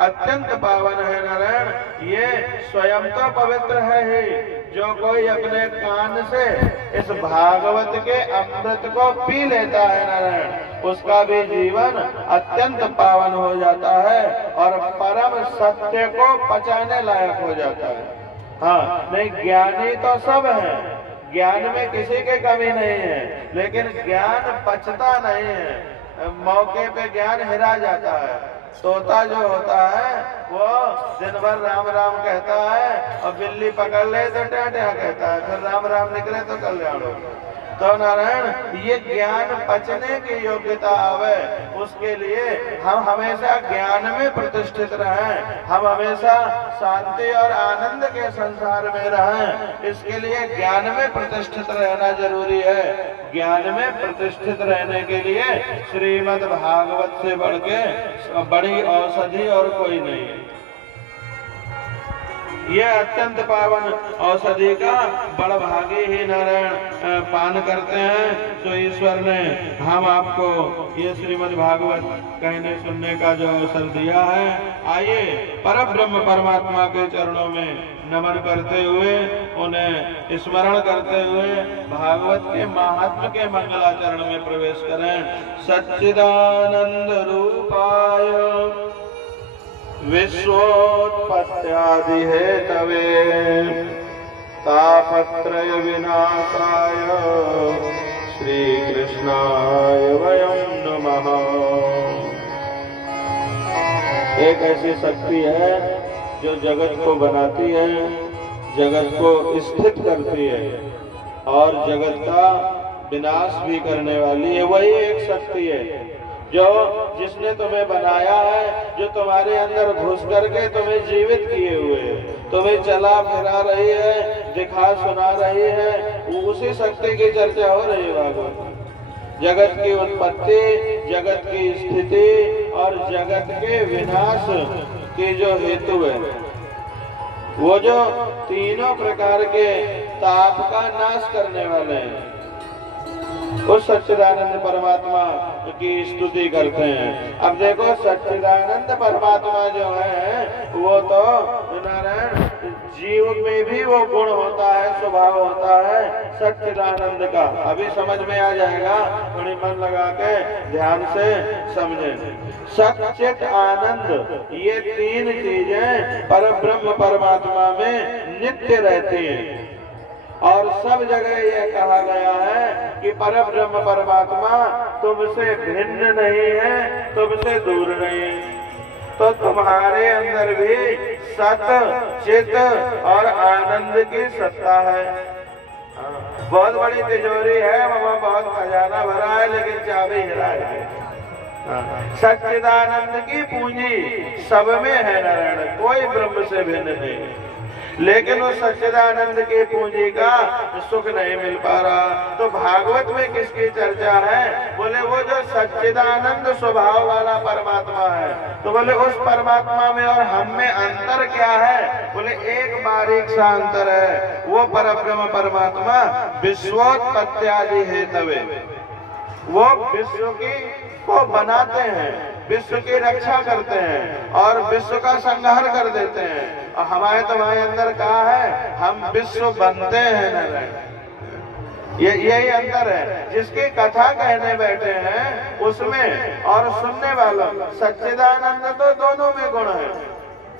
अत्यंत पावन है नारायण, ये स्वयं तो पवित्र है ही। जो कोई अपने कान से इस भागवत के अमृत को पी लेता है नारायण, उसका भी जीवन अत्यंत पावन हो जाता है और परम सत्य को पचाने लायक हो जाता है। हाँ, नहीं ज्ञानी तो सब है, ज्ञान में किसी की कमी नहीं है, लेकिन ज्ञान पचता नहीं है। मौके पे ज्ञान हिरा जाता है। तोता जो होता है वो दिन भर राम राम कहता है और बिल्ली पकड़ ले तो ट्या ट्या कहता है, फिर राम राम निकले तो कल्याण हो। तो नारायण, ये ज्ञान पचने की योग्यता आवे, उसके लिए हम हमेशा ज्ञान में प्रतिष्ठित रहें, हम हमेशा शांति और आनंद के संसार में रहें। इसके लिए ज्ञान में प्रतिष्ठित रहना जरूरी है। ज्ञान में प्रतिष्ठित रहने के लिए श्रीमद् भागवत से बढ़ के बड़ी औषधि और कोई नहीं है। यह अत्यंत पावन औषधि का बड़ भागी ही नारायण पान करते हैं। तो ईश्वर ने हम आपको ये श्रीमद् भागवत कहने सुनने का जो अवसर दिया है, आइए परब्रह्म परमात्मा के चरणों में नमन करते हुए, उन्हें स्मरण करते हुए भागवत के महात्म के मंगलाचरण में प्रवेश करें। सच्चिदानंद रूपाय विश्वोत्पत्त्यादि हेतवे तापत्रय विनाशाय श्री कृष्णाय वयं नमः। एक ऐसी शक्ति है जो जगत को बनाती है, जगत को स्थित करती है और जगत का विनाश भी करने वाली है। वही एक शक्ति है जो जिसने तुम्हें बनाया है, जो तुम्हारे अंदर घुस करके तुम्हें जीवित किए हुए है, तुम्हें चला फिरा रही है, दिखा सुना रही है। उसी शक्ति की चर्चा हो रही है भागवत। जगत की उत्पत्ति, जगत की स्थिति और जगत के विनाश की जो हेतु है, वो जो तीनों प्रकार के ताप का नाश करने वाले हैं, उस सच्चिदानंद परमात्मा की स्तुति करते हैं। अब देखो, सच्चिदानंद परमात्मा जो है वो तो नारायण जीव में भी वो गुण होता है, स्वभाव होता है सच्चिदानंद का। अभी समझ में आ जाएगा, थोड़ी मन लगा के ध्यान से समझें। सच्चित आनंद, ये तीन चीजें परब्रह्म परमात्मा में नित्य रहती हैं और सब जगह यह कहा गया है कि परब्रह्म परमात्मा तुमसे भिन्न नहीं है, तुमसे दूर नहीं। तो तुम्हारे अंदर भी सत, चित और आनंद की सत्ता है। बहुत बड़ी तिजोरी है, वहाँ बहुत खजाना भरा है, लेकिन चाबी हिराए है। सच्चिदानंद की पूंजी सब में है नारायण, कोई ब्रह्म से भिन्न नहीं, लेकिन वो सच्चिदानंद की पूंजी का सुख नहीं मिल पा रहा। तो भागवत में किसकी चर्चा है? बोले वो जो सच्चिदानंद स्वभाव वाला परमात्मा है। तो बोले उस परमात्मा में और हम में अंतर क्या है? बोले एक बारीक सा अंतर है, वो परब्रह्म परमात्मा विश्वोत्पत्त्यादि हेतवे, वो विश्व की को बनाते हैं, विश्व की रक्षा करते हैं और विश्व का संहार कर देते हैं। और हमारे तुम्हारे अंदर कहा है, हम विश्व बनते हैं नारायण। यही अंतर है। जिसकी कथा कहने बैठे हैं उसमें और सुनने वालों, सच्चिदानंद तो दोनों में गुण है,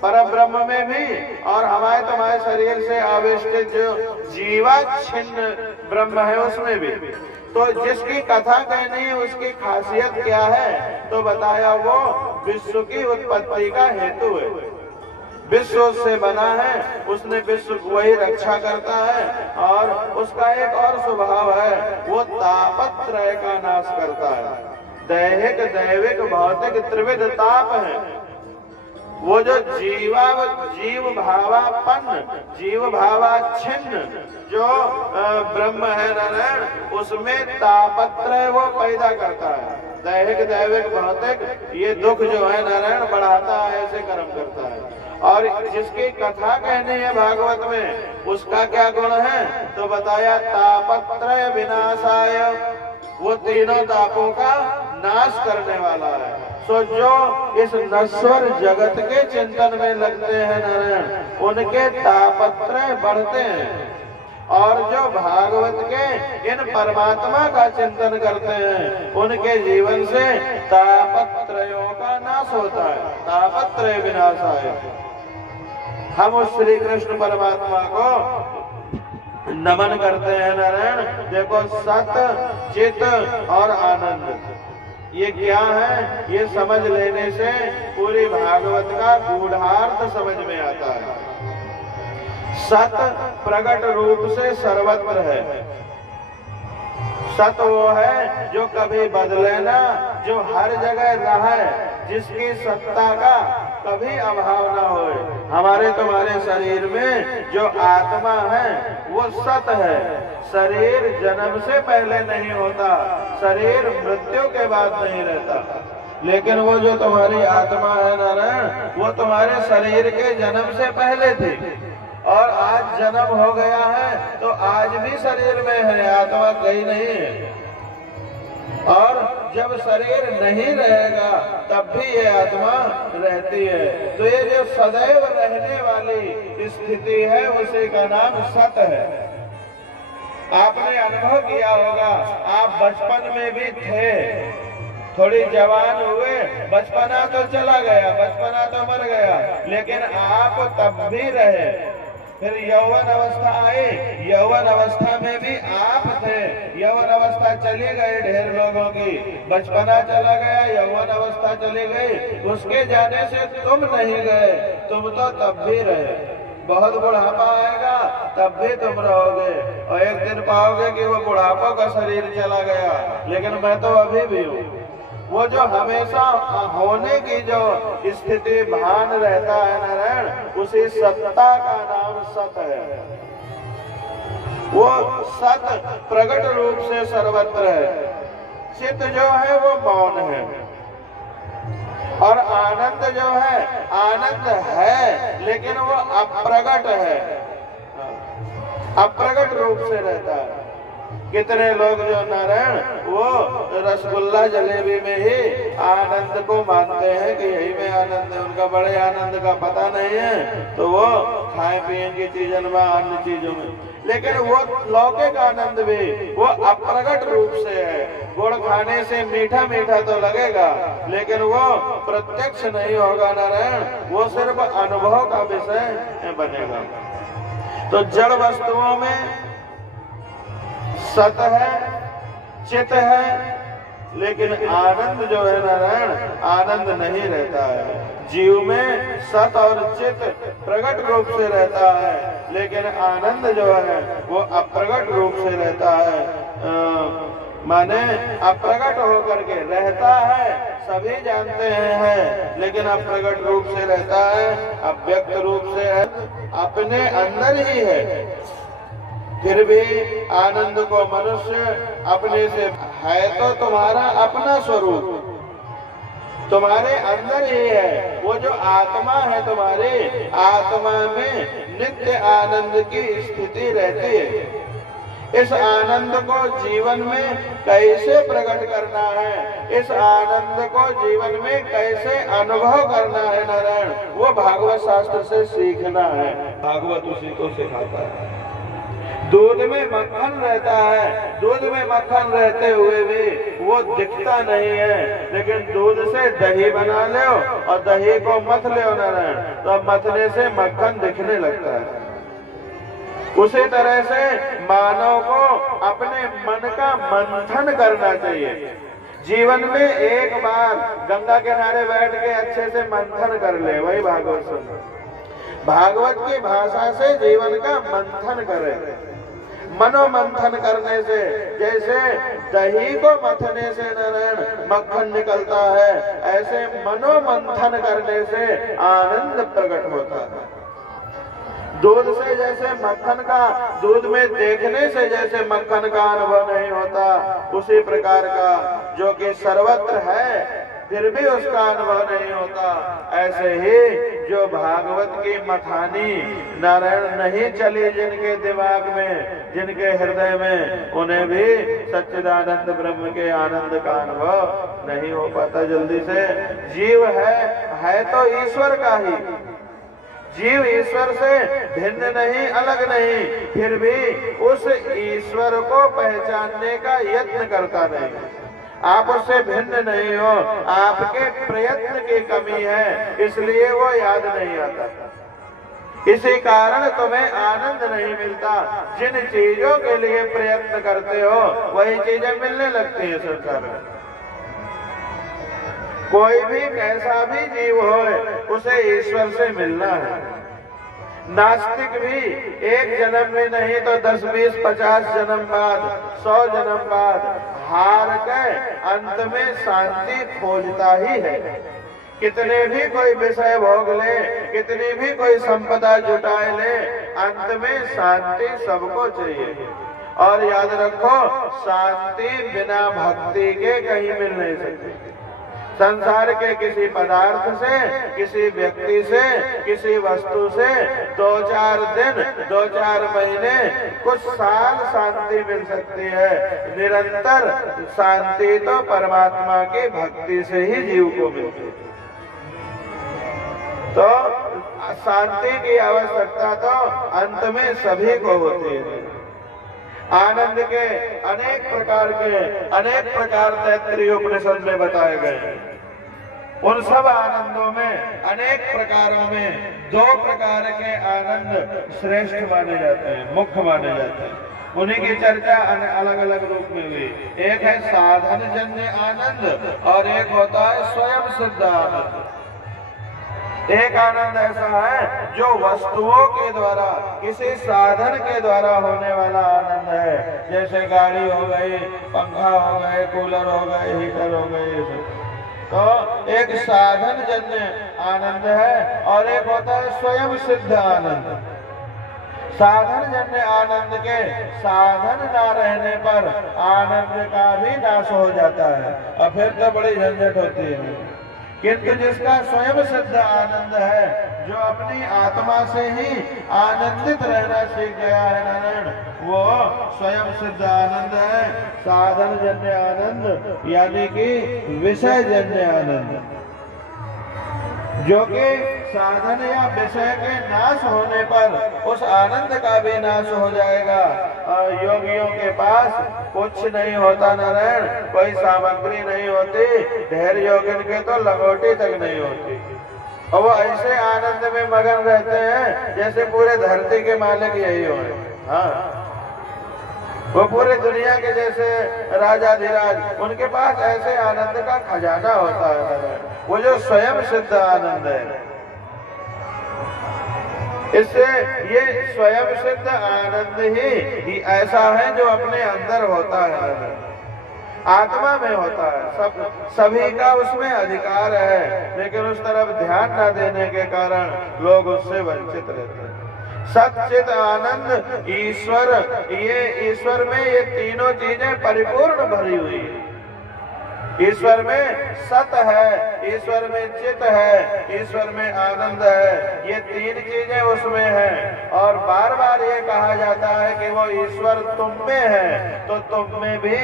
परब्रह्म में भी और हमारे तुम्हारे शरीर से आविष्ट जो जीवाच्छिन्न ब्रह्म है उसमें भी। तो जिसकी कथा कहनी है उसकी खासियत क्या है? तो बताया वो विश्व की उत्पत्ति का हेतु है, विश्व से बना है, उसने विश्व वही रक्षा करता है और उसका एक और स्वभाव है, वो तापत्रय का नाश करता है। दैहिक, दैविक, भौतिक त्रिविध ताप है। वो जो जीव भावापन्न, जीव भावाच्छिन्न जो ब्रह्म है नारायण, उसमें तापत्रय वो पैदा करता है। दैहिक, दैविक, भौतिक ये दुख जो है नारायण बढ़ाता है, ऐसे कर्म करता है। और जिसकी कथा कहनी है भागवत में, उसका क्या गुण है? तो बताया तापत्रय विनाशाय वो तीनों तापों का नाश करने वाला है। सो जो इस नश्वर जगत के चिंतन में लगते हैं नारायण, उनके तापत्रय बढ़ते हैं, और जो भागवत के इन परमात्मा का चिंतन करते हैं उनके जीवन से तापत्रयों का नाश होता है, तापत्रय विनाश है। हम उस श्री कृष्ण परमात्मा को नमन करते हैं नारायण। देखो, सत, चित और आनंद, ये क्या है, ये समझ लेने से पूरी भागवत का गूढ़ार्थ समझ में आता है। सत प्रकट रूप से सर्वत्र है। सत वो है जो कभी बदले ना, जो हर जगह रहे, जिसकी सत्ता का कभी अभाव ना हो। हमारे तुम्हारे शरीर में जो आत्मा है वो सत है। शरीर जन्म से पहले नहीं होता, शरीर मृत्यु के बाद नहीं रहता, लेकिन वो जो तुम्हारी आत्मा है नारायण, वो तुम्हारे शरीर के जन्म से पहले थी, और आज जन्म हो गया है तो आज भी शरीर में है, आत्मा गई नहीं है। और जब शरीर नहीं रहेगा तब भी ये आत्मा रहती है। तो ये जो सदैव रहने वाली स्थिति है उसी का नाम सत है। आपने अनुभव किया होगा, आप बचपन में भी थे, थोड़ी जवान हुए, बचपना तो चला गया, बचपना तो मर गया, लेकिन आप तब भी रहे। फिर यौवन अवस्था आई, यौवन अवस्था में भी आप थे, यौवन अवस्था चली गई ढेर लोगों की, बचपना चला गया, यौवन अवस्था चली गई, उसके जाने से तुम नहीं गए, तुम तो तब भी रहे। बहुत बुढ़ापा आएगा तब भी तुम रहोगे, और एक दिन पाओगे कि वो बुढ़ापा का शरीर चला गया, लेकिन मैं तो अभी भी हूँ। वो जो हमेशा होने की जो स्थिति भान रहता है नारायण, उसी सत्ता का नाम सत है। वो सत प्रकट रूप से सर्वत्र है। चित्त जो है वो मौन है, और आनंद जो है, आनंद है लेकिन वो अप्रगट है, अप्रगट रूप से रहता है। कितने लोग जो नारायण वो रसगुल्ला जलेबी में ही आनंद को मानते हैं कि यही में आनंद है, उनका बड़े आनंद का पता नहीं है, तो वो खाए पिए की चीजों में, अन्य चीजों में, लेकिन वो लौकिक आनंद भी वो अप्रगट रूप से है। गुड़ खाने से मीठा मीठा तो लगेगा, लेकिन वो प्रत्यक्ष नहीं होगा नारायण, वो सिर्फ अनुभव का विषय बनेगा। तो जड़ वस्तुओं में सत है, चित है, लेकिन आनंद जो है नारायण, आनंद नहीं रहता है। जीव में सत और चित प्रकट रूप से रहता है, लेकिन आनंद जो है वो अप्रगट रूप से रहता है। माने अप्रगट होकर के रहता है, सभी जानते हैं, लेकिन अप्रगट रूप से रहता है, अव्यक्त रूप से है, अपने अंदर ही है। फिर भी आनंद को मनुष्य अपने से है, तो तुम्हारा अपना स्वरूप तुम्हारे अंदर ही है। वो जो आत्मा है तुम्हारी, आत्मा में नित्य आनंद की स्थिति रहती है। इस आनंद को जीवन में कैसे प्रकट करना है, इस आनंद को जीवन में कैसे अनुभव करना है नारायण, वो भागवत शास्त्र से सीखना है। भागवत उसी को सिखाता है। दूध में मक्खन रहता है, दूध में मक्खन रहते हुए भी वो दिखता नहीं है, लेकिन दूध से दही बना लो और दही को मथ लो नारायण, तो मथने से मक्खन दिखने लगता है। उसी तरह से मानव को अपने मन का मंथन करना चाहिए। जीवन में एक बार गंगा किनारे बैठ के अच्छे से मंथन कर ले, वही भागवत सुन। भागवत की भाषा से जीवन का मंथन करें। मनोमंथन करने से, जैसे दही को मथने से नारायण मक्खन निकलता है, ऐसे मनोमंथन करने से आनंद प्रकट होता है। दूध से जैसे मक्खन का, दूध में देखने से जैसे मक्खन का अनुभव नहीं होता, उसी प्रकार का जो कि सर्वत्र है, फिर भी उसका अनुभव नहीं होता। ऐसे ही जो भागवत की मथानी नारायण नहीं चली जिनके दिमाग में, जिनके हृदय में, उन्हें भी सच्चिदानंद ब्रह्म के आनंद का अनुभव नहीं हो पाता जल्दी से। जीव है तो ईश्वर का ही, जीव ईश्वर से भिन्न नहीं, अलग नहीं, फिर भी उस ईश्वर को पहचानने का यत्न करता नहीं। आप उससे भिन्न नहीं हो, आपके प्रयत्न की कमी है, इसलिए वो याद नहीं आता। इसी कारण तुम्हें आनंद नहीं मिलता। जिन चीजों के लिए प्रयत्न करते हो वही चीजें मिलने लगती हैं संसार में। कोई भी कैसा भी जीव हो, उसे ईश्वर से मिलना है। नास्तिक भी एक जन्म में नहीं तो 10, 20, 50 जन्म बाद, 100 जन्म बाद हार के अंत में शांति खोजता ही है। कितने भी कोई विषय भोग ले, कितनी भी कोई संपदा जुटाए ले, अंत में शांति सबको चाहिए। और याद रखो, शांति बिना भक्ति के कहीं मिल नहीं सकती। संसार के किसी पदार्थ से, किसी व्यक्ति से, किसी वस्तु से 2-4 दिन, 2-4 महीने, कुछ साल शांति मिल सकती है। निरंतर शांति तो परमात्मा की भक्ति से ही जीव को मिलती है। तो शांति की आवश्यकता तो अंत में सभी को होती है। आनंद के अनेक प्रकार तैत्तरीय उपनिषद में बताए गए। उन सब आनंदों में, अनेक प्रकारों में 2 प्रकार के आनंद श्रेष्ठ माने जाते हैं, मुख्य माने जाते हैं। उन्हीं की चर्चा अलग अलग रूप में हुई। एक है साधन जन्य आनंद और एक होता है स्वयं सिद्ध आनंद। एक आनंद ऐसा है जो वस्तुओं के द्वारा, किसी साधन के द्वारा होने वाला आनंद है। जैसे गाड़ी हो गई, पंखा हो गए, कूलर हो गए, हीटर हो गए। तो एक साधन जन्य आनंद है और एक होता है स्वयं सिद्ध आनंद। साधन जन्य आनंद के साधन ना रहने पर आनंद का भी नाश हो जाता है और फिर तो बड़ी झंझट होती है। किंतु जिसका स्वयं सिद्ध आनंद है, जो अपनी आत्मा से ही आनंदित रहना सीख गया है नारायण, वो स्वयं सिद्ध आनंद है। साधन जन्य आनंद यानी कि विषय जन्य आनंद, जो कि साधन या विषय के नाश होने पर उस आनंद का भी नाश हो जाएगा। योगियों के पास कुछ नहीं होता नारायण, कोई सामग्री नहीं होती। ढेर योगिन के तो लंगोटी तक नहीं होती और वो ऐसे आनंद में मगन रहते हैं जैसे पूरे धरती के मालिक यही हो। हाँ, वो पूरे दुनिया के जैसे राजाधिराज, उनके पास ऐसे आनंद का खजाना होता है, वो जो स्वयं सिद्ध आनंद है। इससे ये स्वयं सिद्ध आनंद ही ऐसा है जो अपने अंदर होता है, आत्मा में होता है। सभी का उसमें अधिकार है, लेकिन उस तरफ ध्यान न देने के कारण लोग उससे वंचित रहते हैं। सच्चित आनंद ईश्वर, ये ईश्वर में ये तीनों चीजें परिपूर्ण भरी हुई है। ईश्वर में सत है, ईश्वर में चित है, ईश्वर में आनंद है। ये 3 चीजें उसमें हैं और बार बार ये कहा जाता है कि वो ईश्वर तुम में है, तो तुम में भी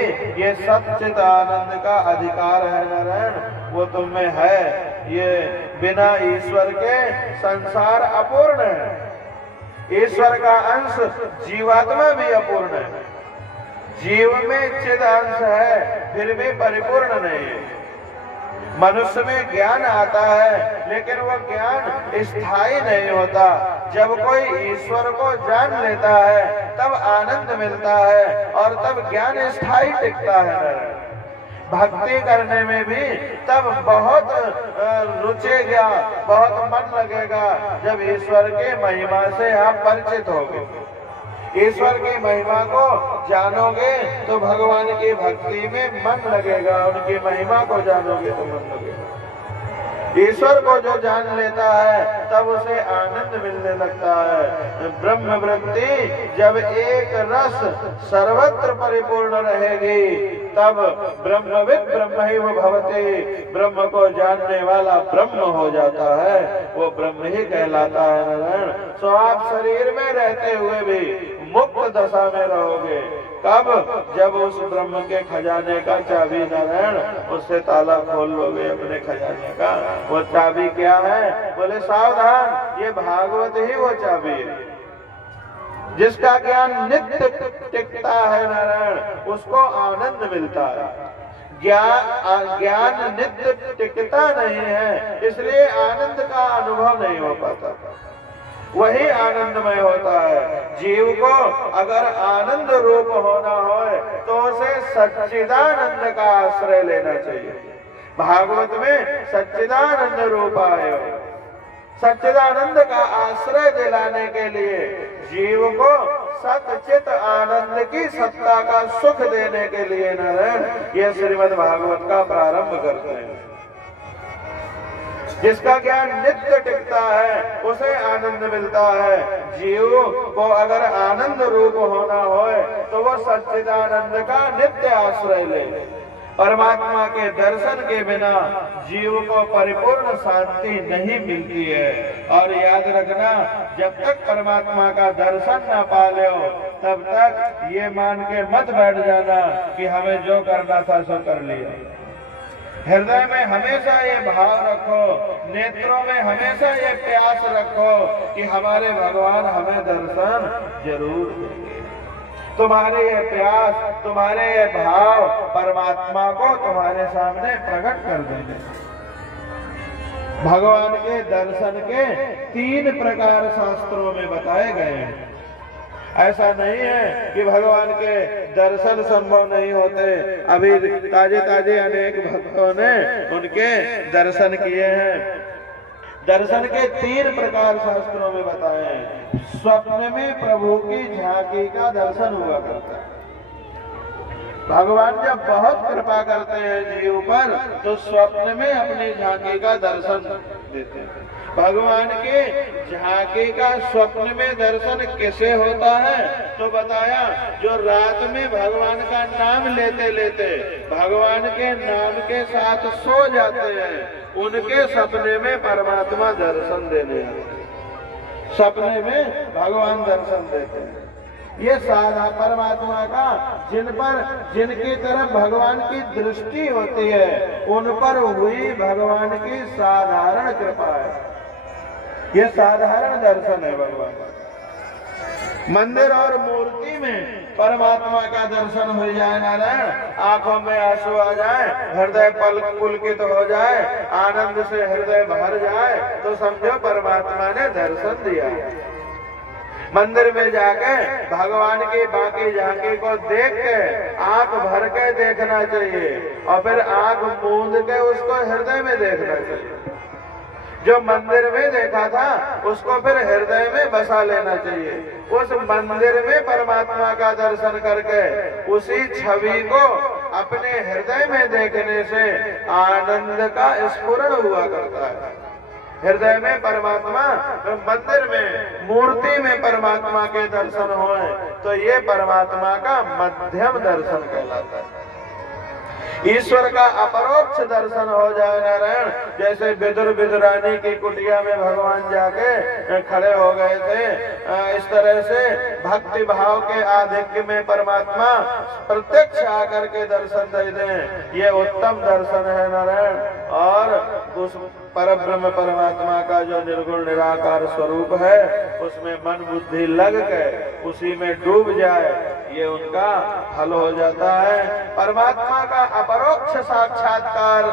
ये सच्चित आनंद का अधिकार है नारायण, वो तुम में है। ये बिना ईश्वर के संसार अपूर्ण है। ईश्वर का अंश जीवात्मा भी अपूर्ण है। जीव में चिद अंश है, फिर भी परिपूर्ण नहीं है। मनुष्य में ज्ञान आता है, लेकिन वह ज्ञान स्थायी नहीं होता। जब कोई ईश्वर को जान लेता है तब आनंद मिलता है और तब ज्ञान स्थायी टिकता है। भक्ति करने में भी तब बहुत रुचेगा, बहुत मन लगेगा जब ईश्वर के महिमा से आप परिचित होगे। ईश्वर की महिमा को जानोगे तो भगवान की भक्ति में मन लगेगा, उनकी महिमा को जानोगे तो मन लगेगा। ईश्वर को जो जान लेता है तब उसे आनंद मिलने लगता है। ब्रह्म वृत्ति जब एक रस सर्वत्र परिपूर्ण रहेगी तब ब्रह्मविद ब्रह्मैव भवति, ब्रह्म को जानने वाला ब्रह्म हो जाता है, वो ब्रह्म ही कहलाता है नारायण। सो आप शरीर में रहते हुए भी मुक्त दशा में रहोगे। कब? जब उस ब्रह्म के खजाने का चाबी नारायण, उससे ताला खोल लोगे अपने खजाने का। वो चाबी क्या है? बोले सावधान, ये भागवत ही वो चाबी है जिसका ज्ञान नित्य टिकता है नारायण, उसको आनंद मिलता है। ज्ञान नित्य टिकता नहीं है, इसलिए आनंद का अनुभव नहीं हो पाता। वही आनंदमय होता है। जीव को अगर आनंद रूप होना हो तो उसे सच्चिदानंद का आश्रय लेना चाहिए। भागवत में सच्चिदानंद रूप आए, सच्चिदानंद का आश्रय दिलाने के लिए जीव को सच्चित आनंद की सत्ता का सुख देने के लिए नारायण ये श्रीमद् भागवत का प्रारंभ करते हैं। जिसका ज्ञान नित्य टिकता है उसे आनंद मिलता है। जीव को अगर आनंद रूप होना हो तो वो सच्चिदानंद का नित्य आश्रय ले। परमात्मा के दर्शन के बिना जीव को परिपूर्ण शांति नहीं मिलती है। और याद रखना, जब तक परमात्मा का दर्शन न पा लो तब तक ये मान के मत बैठ जाना कि हमें जो करना था सो कर लिया। हृदय में हमेशा ये भाव रखो, नेत्रों में हमेशा ये प्यास रखो कि हमारे भगवान हमें दर्शन जरूर देंगे। तुम्हारे ये प्यास, तुम्हारे ये भाव परमात्मा को तुम्हारे सामने प्रकट कर देंगे। भगवान के दर्शन के 3 प्रकार शास्त्रों में बताए गए हैं। ऐसा नहीं है कि भगवान के दर्शन संभव नहीं होते। अभी ताजे ताजे अनेक भक्तों ने उनके दर्शन किए हैं। दर्शन के 3 प्रकार शास्त्रों में बताए हैं। स्वप्न में प्रभु की झांकी का दर्शन हुआ करता है। भगवान जब बहुत कृपा करते हैं जीव पर तो स्वप्न में अपनी झांकी का दर्शन देते हैं। भगवान के झांकी का स्वप्न में दर्शन कैसे होता है तो बताया, जो रात में भगवान का नाम लेते लेते भगवान के नाम के साथ सो जाते हैं, उनके सपने में परमात्मा दर्शन देने आते हैं। सपने में भगवान दर्शन देते हैं। ये साधा परमात्मा का जिनकी तरफ भगवान की दृष्टि होती है उन पर हुई भगवान की साधारण कृपा है। ये साधारण दर्शन है भगवान। मंदिर और मूर्ति में परमात्मा का दर्शन हो जाए नारायण, आंखों में आंसू आ जाए, हृदय पुलकित हो जाए, आनंद से हृदय भर जाए तो समझो परमात्मा ने दर्शन दिया। मंदिर में जाके भगवान की बाकी झांकी को देख के आंख भर के देखना चाहिए और फिर आंख मूंद के उसको हृदय में देखना चाहिए। जो मंदिर में देखा था उसको फिर हृदय में बसा लेना चाहिए। उस मंदिर में परमात्मा का दर्शन करके उसी छवि को अपने हृदय में देखने से आनंद का स्फुरण हुआ करता है। हृदय में परमात्मा, मंदिर में मूर्ति में परमात्मा के दर्शन होए तो ये परमात्मा का मध्यम दर्शन कहलाता है। ईश्वर का अपरोक्ष दर्शन हो जाए नारायण, जैसे विदुर विदुरानी की कुटिया में भगवान जाके खड़े हो गए थे, इस तरह से भक्ति भाव के आधिक्य में परमात्मा प्रत्यक्ष आकर के दर्शन दे दें, ये उत्तम दर्शन है नारायण। और उस परब्रह्म परमात्मा का जो निर्गुण निराकार स्वरूप है उसमें मन बुद्धि लग के उसी में डूब जाए, ये उनका फल हो जाता है। परमात्मा का अपरोक्ष साक्षात्कार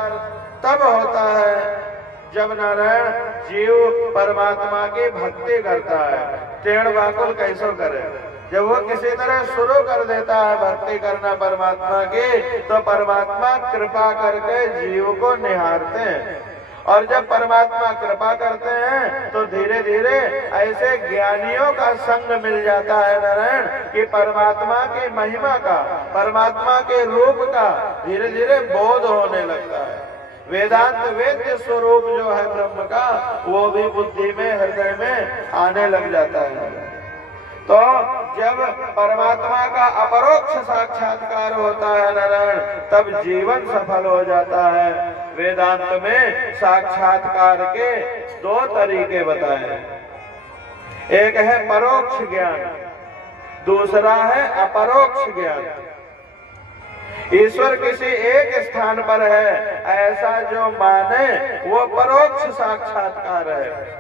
तब होता है जब नारायण जीव परमात्मा की भक्ति करता है। टेढ़ बाकुल कैसो करे, जब वो किसी तरह शुरू कर देता है भक्ति करना परमात्मा की तो परमात्मा कृपा करके जीव को निहारते हैं। और जब परमात्मा कृपा करते हैं तो धीरे धीरे ऐसे ज्ञानियों का संग मिल जाता है नारायण कि परमात्मा की महिमा का, परमात्मा के रूप का धीरे धीरे बोध होने लगता है। वेदांत वेद्य स्वरूप जो है ब्रह्म का वो भी बुद्धि में, हृदय में आने लग जाता है। तो जब परमात्मा का अपरोक्ष साक्षात्कार होता है नारायण, तब जीवन सफल हो जाता है। वेदांत में साक्षात्कार के दो तरीके बताए, एक है परोक्ष ज्ञान, दूसरा है अपरोक्ष ज्ञान। ईश्वर किसी एक स्थान पर है ऐसा जो माने वो परोक्ष साक्षात्कार है।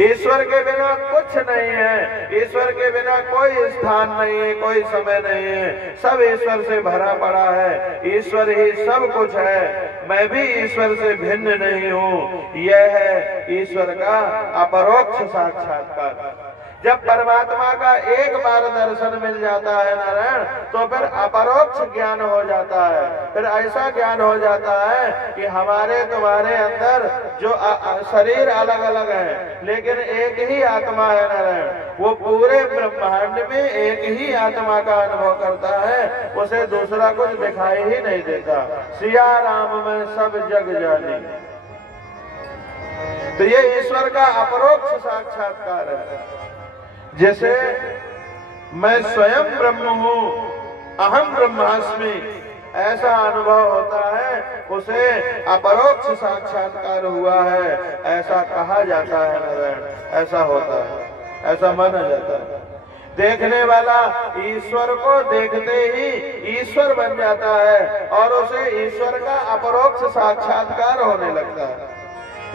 ईश्वर के बिना कुछ नहीं है, ईश्वर के बिना कोई स्थान नहीं है, कोई समय नहीं है, सब ईश्वर से भरा पड़ा है, ईश्वर ही सब कुछ है, मैं भी ईश्वर से भिन्न नहीं हूँ। यह है ईश्वर का अपरोक्ष साक्षात्कार। जब परमात्मा का एक बार दर्शन मिल जाता है नारायण, तो फिर अपरोक्ष ज्ञान हो जाता है। फिर ऐसा ज्ञान हो जाता है कि हमारे तुम्हारे अंदर जो शरीर अलग अलग है लेकिन एक ही आत्मा है नारायण, वो पूरे ब्रह्मांड में एक ही आत्मा का अनुभव करता है, उसे दूसरा कुछ दिखाई ही नहीं देता। सिया राम में सब जग जानी। तो ये ईश्वर का अपरोक्ष साक्षात्कार है। जैसे मैं स्वयं ब्रह्म हूँ, अहम ब्रह्मास्मि, ऐसा अनुभव होता है, उसे अपरोक्ष साक्षात्कार हुआ है ऐसा कहा जाता है नारायण। ऐसा होता है, ऐसा माना जाता है। देखने वाला ईश्वर को देखते ही ईश्वर बन जाता है और उसे ईश्वर का अपरोक्ष साक्षात्कार होने लगता है।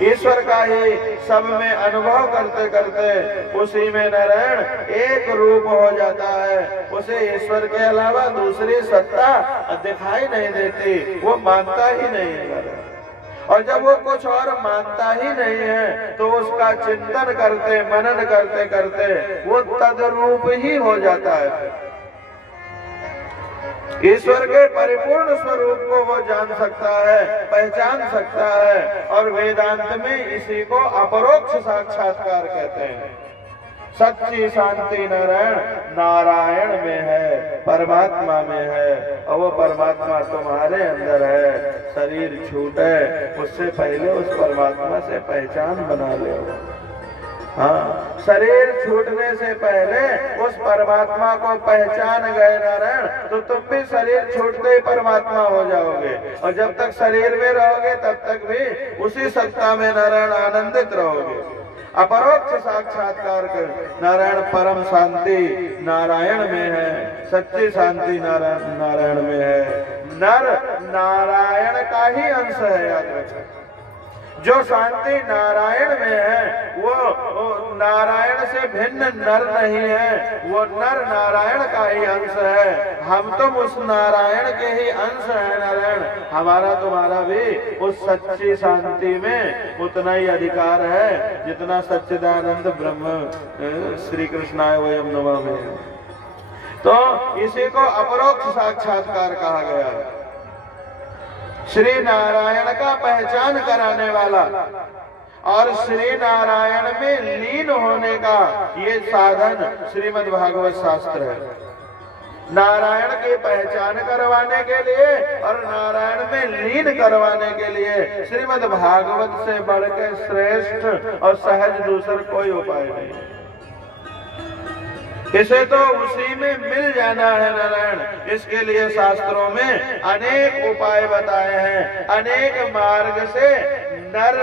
ईश्वर का ही सब में अनुभव करते करते उसी में नारायण एक रूप हो जाता है। उसे ईश्वर के अलावा दूसरी सत्ता दिखाई नहीं देती, वो मानता ही नहीं है। और जब वो कुछ और मानता ही नहीं है तो उसका चिंतन करते मनन करते करते वो तद्रूप ही हो जाता है। ईश्वर के परिपूर्ण स्वरूप को वो जान सकता है, पहचान सकता है, और वेदांत में इसी को अपरोक्ष साक्षात्कार कहते हैं। सच्ची शांति नारायण नारायण में है, परमात्मा में है, और वो परमात्मा तुम्हारे अंदर है। शरीर छूटे उससे पहले उस परमात्मा से पहचान बना ले। हाँ, शरीर छूटने से पहले उस परमात्मा को पहचान गए नारायण, तो तुम भी शरीर छूटते ही परमात्मा हो जाओगे। और जब तक शरीर में रहोगे तब तक भी उसी सत्ता में नारायण आनंदित रहोगे। अपरोक्ष साक्षात्कार कर नारायण परम शांति नारायण में है, सच्ची शांति नारायण में है। नर नारायण का ही अंश है, याद रखें। जो शांति नारायण में है वो नारायण से भिन्न नर नहीं है, वो नर नारायण का ही अंश है। हम तुम उस नारायण के ही अंश है नारायण। हमारा तुम्हारा भी उस सच्ची शांति में उतना ही अधिकार है जितना सच्चिदानंद ब्रह्म श्री कृष्णाय वयम् नमः में। तो इसी को अपरोक्ष साक्षात्कार कहा गया है। श्री नारायण का पहचान कराने वाला और श्री नारायण में लीन होने का ये साधन श्रीमद् भागवत शास्त्र है। नारायण की पहचान करवाने के लिए और नारायण में लीन करवाने के लिए श्रीमद् भागवत से बढ़कर श्रेष्ठ और सहज दूसरा कोई उपाय नहीं। इसे तो उसी में मिल जाना है नारायण। इसके लिए शास्त्रों में अनेक उपाय बताए हैं, अनेक मार्ग से नर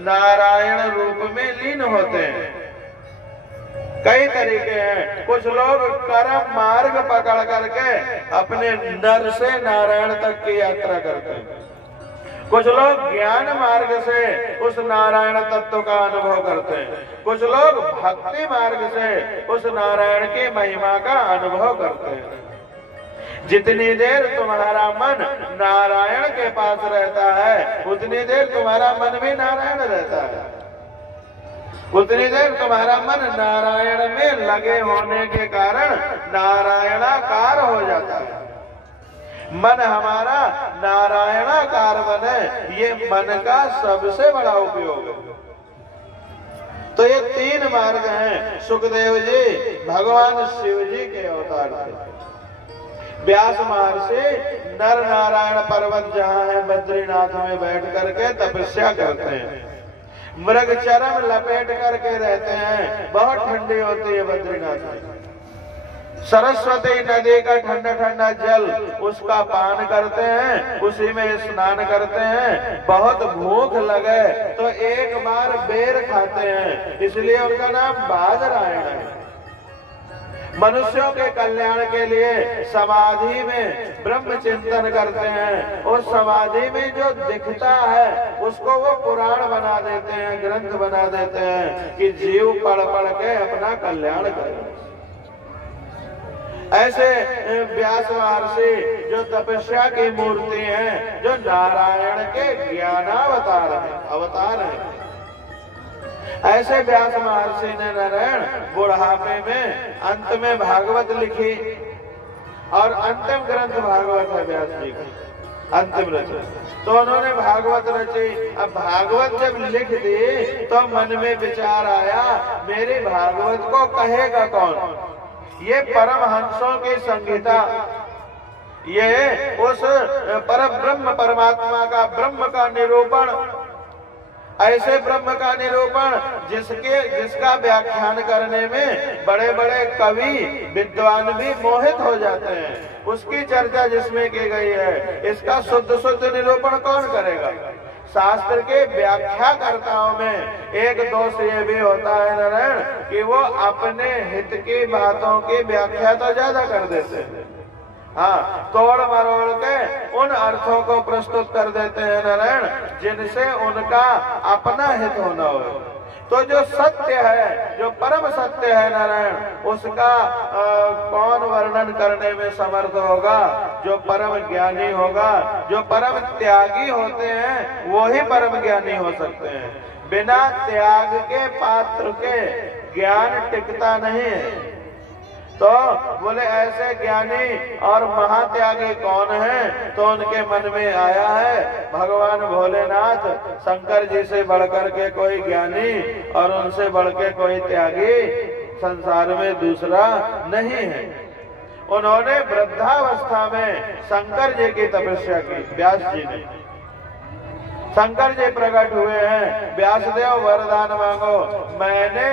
नारायण रूप में लीन होते हैं। कई तरीके हैं। कुछ लोग कर्म मार्ग पकड़ करके अपने नर से नारायण तक की यात्रा करते हैं। कुछ लोग ज्ञान मार्ग से उस नारायण तत्व का अनुभव करते हैं। कुछ लोग भक्ति मार्ग से उस नारायण की महिमा का अनुभव करते हैं। जितनी देर तुम्हारा मन नारायण के पास रहता है उतनी देर तुम्हारा मन भी नारायण रहता है। उतनी देर तुम्हारा मन नारायण में लगे होने के कारण नारायणाकार हो जाता है। मन हमारा नारायणाकार बने, ये मन का सबसे बड़ा उपयोग है। तो ये तीन मार्ग हैं। सुखदेव जी भगवान शिव जी के अवतार थे। व्यास महर्षि नर नारायण पर्वत जहाँ है बद्रीनाथ में बैठ करके तपस्या करते हैं। मृग चरम लपेट करके रहते हैं, बहुत ठंडी होती है बद्रीनाथ में। सरस्वती नदी का ठंडा ठंडा जल उसका पान करते हैं, उसी में स्नान करते हैं। बहुत भूख लगे तो एक बार बेर खाते हैं, इसलिए उनका नाम बादरायण है। मनुष्यों के कल्याण के लिए समाधि में ब्रह्म चिंतन करते हैं। उस समाधि में जो दिखता है उसको वो पुराण बना देते हैं, ग्रंथ बना देते हैं कि जीव पढ़ पढ़ के अपना कल्याण करे। ऐसे व्यास महर्षि जो तपस्या की मूर्ति हैं, जो नारायण के ज्ञानावतार हैं, अवतार हैं, ऐसे व्यास महर्षि ने नारायण बुढ़ापे में अंत में भागवत लिखी और अंतिम ग्रंथ भागवत है व्यास जी का अंतिम रचना। तो उन्होंने भागवत रची। अब भागवत जब लिख दी तो मन में विचार आया, मेरी भागवत को कहेगा कौन? ये परमहंसों की संगीता, ये उस परम ब्रह्म परमात्मा का, ब्रह्म का निरूपण, ऐसे ब्रह्म का निरूपण जिसका व्याख्यान करने में बड़े बड़े कवि विद्वान भी मोहित हो जाते हैं, उसकी चर्चा जिसमें की गई है, इसका शुद्ध शुद्ध निरूपण कौन करेगा? शास्त्र के व्याख्याकर्ताओं में एक दोष ये भी होता है नारायण कि वो अपने हित की बातों की व्याख्या तो ज्यादा कर देते हैं, हाँ, तोड़ मरोड़ के उन अर्थों को प्रस्तुत कर देते हैं नारायण जिनसे उनका अपना हित होना हो। तो जो सत्य है, जो परम सत्य है नारायण, उसका कौन वर्णन करने में समर्थ होगा? जो परम ज्ञानी होगा, जो परम त्यागी होते हैं, वो ही परम ज्ञानी हो सकते हैं। बिना त्याग के पात्र के ज्ञान टिकता नहीं है। तो बोले ऐसे ज्ञानी और महात्यागी कौन हैं? तो उनके मन में आया है भगवान भोलेनाथ, शंकर जी से बढ़कर के कोई ज्ञानी और उनसे बढ़ के कोई त्यागी संसार में दूसरा नहीं है। उन्होंने वृद्धावस्था में शंकर जी की तपस्या की, व्यास जी ने। शंकर जी प्रकट हुए हैं, व्यासदेव वरदान मांगो, मैंने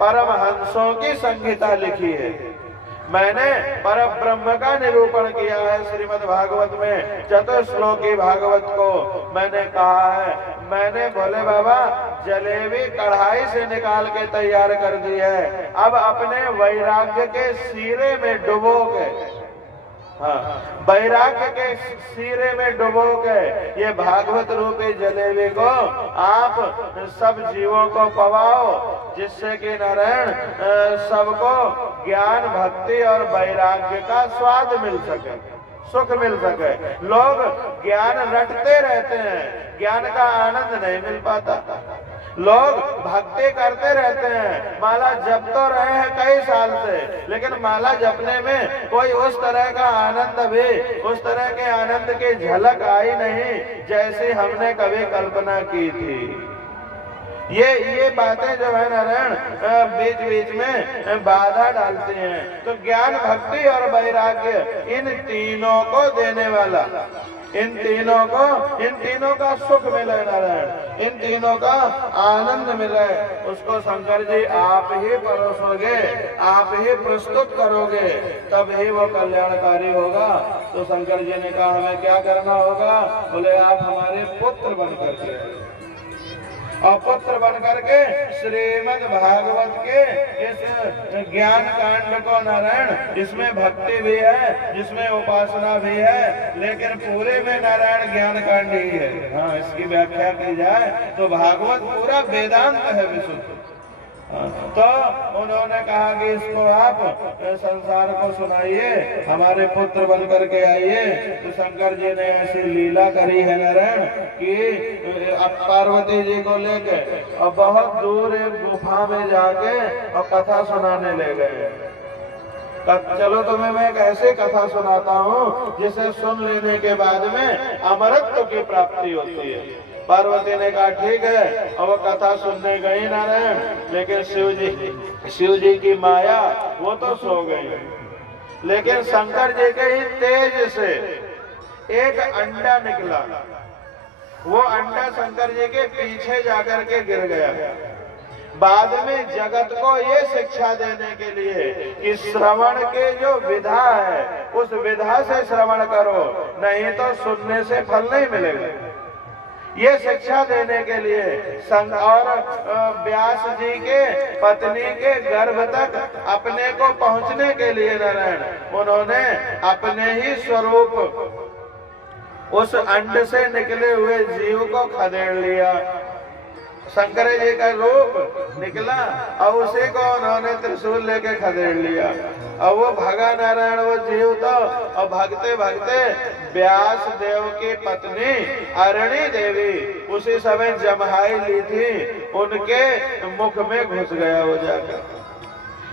परमहंसों की संहिता लिखी है, मैंने परम ब्रह्म का निरूपण किया है। श्रीमद् भागवत में चतुश्लोकी भागवत को मैंने कहा है, मैंने भोले बाबा जलेबी कढ़ाई से निकाल के तैयार कर दी है, अब अपने वैराग्य के सीरे में डुबो के, हाँ, वैराग्य के सीरे में डुबो के ये भागवत रूपी जलेबी को आप सब जीवों को पवाओ, जिससे कि नारायण सबको ज्ञान, भक्ति और वैराग्य का स्वाद मिल सके, सुख मिल सके। लोग ज्ञान रटते रहते हैं, ज्ञान का आनंद नहीं मिल पाता। लोग भक्ति करते रहते हैं, माला जप तो रहे हैं कई साल से, लेकिन माला जपने में कोई उस तरह का आनंद भी, उस तरह के आनंद की झलक आई नहीं जैसी हमने कभी कल्पना की थी। ये बातें जो है नारायण बीच बीच में बाधा डालती हैं। तो ज्ञान, भक्ति और वैराग्य, इन तीनों को देने वाला, इन तीनों का सुख मिले नारायण, इन तीनों का आनंद मिले, उसको शंकर जी आप ही परोसोगे, आप ही प्रस्तुत करोगे, तब ही वो कल्याणकारी होगा। तो शंकर जी ने कहा हमें क्या करना होगा? बोले आप हमारे पुत्र बन करके, और पुत्र बन करके श्रीमद् भागवत के इस ज्ञान कांड को नारायण, जिसमें भक्ति भी है, जिसमें उपासना भी है, लेकिन पूरे में नारायण ज्ञान कांड ही है। हाँ, इसकी व्याख्या की जाए तो भागवत पूरा वेदांत है, विशुद्ध। तो उन्होंने कहा कि इसको आप संसार को सुनाइए, हमारे पुत्र बन करके आइए। तो शंकर जी ने ऐसी लीला करी है नारायण कि अब पार्वती जी को लेके और बहुत दूर एक गुफा में जाके और कथा सुनाने ले गए। चलो तुम्हें मैं एक ऐसी कथा सुनाता हूँ जिसे सुन लेने के बाद में अमरत्व की प्राप्ति होती है। पार्वती ने कहा ठीक है, और वो कथा सुनने गई नारायण, लेकिन शिव जी की माया वो तो सो गई। लेकिन शंकर जी के ही तेज से एक अंडा निकला, वो अंडा शंकर जी के पीछे जाकर के गिर गया। बाद में जगत को ये शिक्षा देने के लिए कि श्रवण के जो विधा है उस विधा से श्रवण करो, नहीं तो सुनने से फल नहीं मिलेगा। ये शिक्षा देने के लिए और व्यास जी के पत्नी के गर्भ तक अपने को पहुंचने के लिए नारायण उन्होंने अपने ही स्वरूप उस अंड से निकले हुए जीव को खदेड़ लिया। शंकर जी का रूप निकला और उसी को उन्होंने त्रिशूल लेके खदेड़ लिया और वो भगा नारायण वो जीव तो, और भगते भगते व्यास देव की पत्नी अरणी देवी उसी समय जम्हाई ली थी, उनके मुख में घुस गया वो जाकर।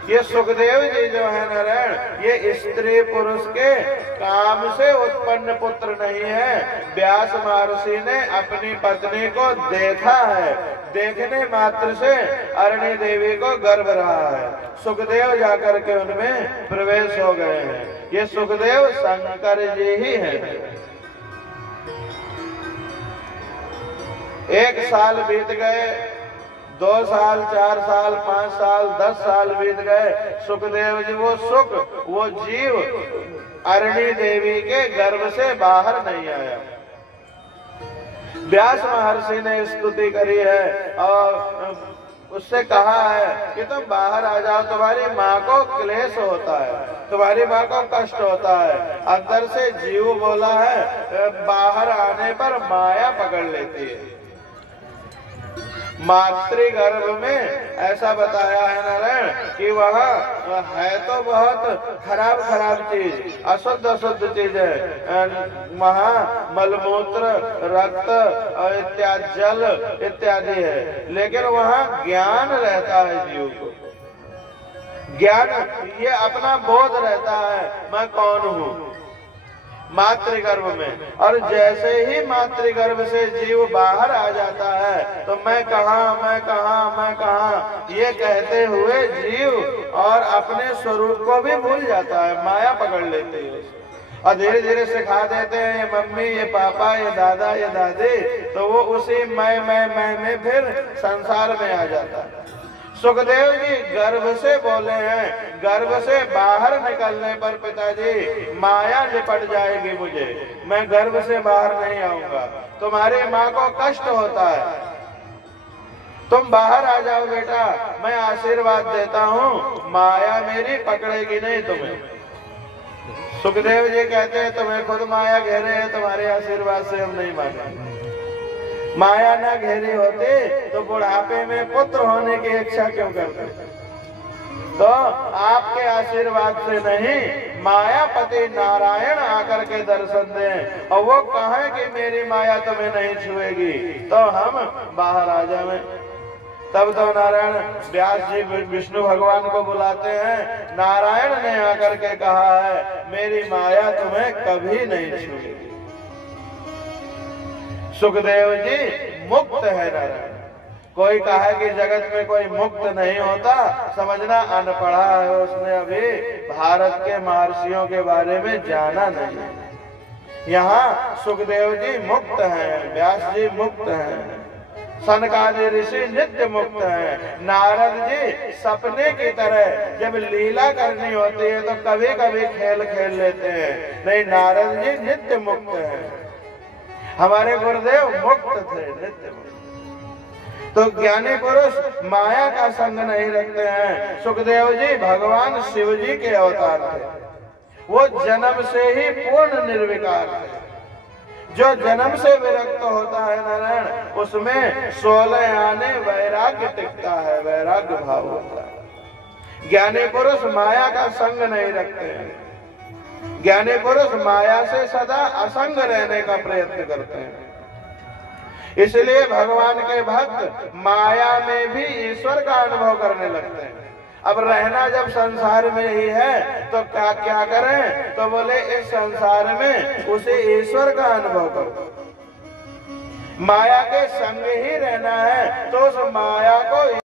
ये सुखदेव जी जो है नारायण ये स्त्री पुरुष के काम से उत्पन्न पुत्र नहीं है। व्यास महर्षि ने अपनी पत्नी को देखा है, देखने मात्र से अरणी देवी को गर्भ रहा है। सुखदेव जाकर के उनमें प्रवेश हो गए हैं। ये सुखदेव शंकर जी ही हैं। 1 साल बीत गए, 2 साल, 4 साल, 5 साल, 10 साल बीत गए। सुखदेव जी वो सुख वो जीव अरणी देवी के गर्भ से बाहर नहीं आया। व्यास महर्षि ने स्तुति करी है और उससे कहा है कि तुम बाहर आ जाओ, तुम्हारी माँ को क्लेश होता है, तुम्हारी माँ को कष्ट होता है। अंदर से जीव बोला है, बाहर आने पर माया पकड़ लेती है। मातृगर्भ में ऐसा बताया है नारायण कि वह है तो बहुत खराब खराब चीज, अशुद्ध अशुद्ध चीज है, वहाँ मलमूत्र, रक्त इत्यादि, जल इत्यादि है, लेकिन वहाँ ज्ञान रहता है जीव को। ज्ञान ये अपना बोध रहता है, मैं कौन हूँ मातृगर्भ में। और जैसे ही मातृगर्भ से जीव बाहर आ जाता है तो मैं कहाँ, मैं कहाँ, मैं कहाँ ये कहते हुए जीव और अपने स्वरूप को भी भूल जाता है, माया पकड़ लेती है और धीरे धीरे सिखा देते हैं ये मम्मी, ये पापा, ये दादा, ये दादी, तो वो उसी मैं में फिर संसार में आ जाता है। सुखदेव जी गर्भ से बोले हैं, गर्भ से बाहर निकलने पर पिताजी माया लिपट जाएगी मुझे, मैं गर्भ से बाहर नहीं आऊंगा, तुम्हारी माँ को कष्ट होता है, तुम बाहर आ जाओ बेटा, मैं आशीर्वाद देता हूँ, माया मेरी पकड़ेगी नहीं तुम्हें। सुखदेव जी कहते हैं तुम्हें खुद माया घेरे है, तुम्हारे आशीर्वाद से हम नहीं मानेंगे। माया ना घेरी होती तो बुढ़ापे में पुत्र होने की इच्छा क्यों करते? तो आपके आशीर्वाद से नहीं, मायापति नारायण आकर के दर्शन दें और वो कहें कि मेरी माया तुम्हें नहीं छुएगी, तो हम बाहर आ जाएं। तब तो नारायण व्यास जी विष्णु भगवान को बुलाते हैं, नारायण ने आकर के कहा है मेरी माया तुम्हें कभी नहीं छुएगी। सुखदेव जी मुक्त है नारायण। कोई कहा कि जगत में कोई मुक्त नहीं होता, समझना अनपढ़ा है, उसने अभी भारत के महर्षियों के बारे में जाना नहीं। यहाँ सुखदेव जी मुक्त हैं, व्यास जी मुक्त हैं, सनकादि ऋषि नित्य मुक्त हैं। नारद जी सपने की तरह जब लीला करनी होती है तो कभी कभी खेल खेल लेते हैं, नहीं नारद जी नित्य मुक्त हैं। हमारे गुरुदेव मुक्त थे, नित्य मुक्त। तो ज्ञानी पुरुष माया का संग नहीं रखते हैं। सुखदेव जी भगवान शिव जी के अवतार थे, वो जन्म से ही पूर्ण निर्विकार थे। जो जन्म से विरक्त होता है नारायण, उसमें 16 आने वैराग्य टिकता है, वैराग्य भाव होता है। ज्ञानी पुरुष माया का संग नहीं रखते हैं। ज्ञानी पुरुष माया से सदा असंग रहने का प्रयत्न करते हैं। इसलिए भगवान के भक्त माया में भी ईश्वर का अनुभव करने लगते हैं। अब रहना जब संसार में ही है तो क्या क्या करें? तो बोले इस संसार में उसे ईश्वर का अनुभव करो। माया के संग ही रहना है तो उस माया को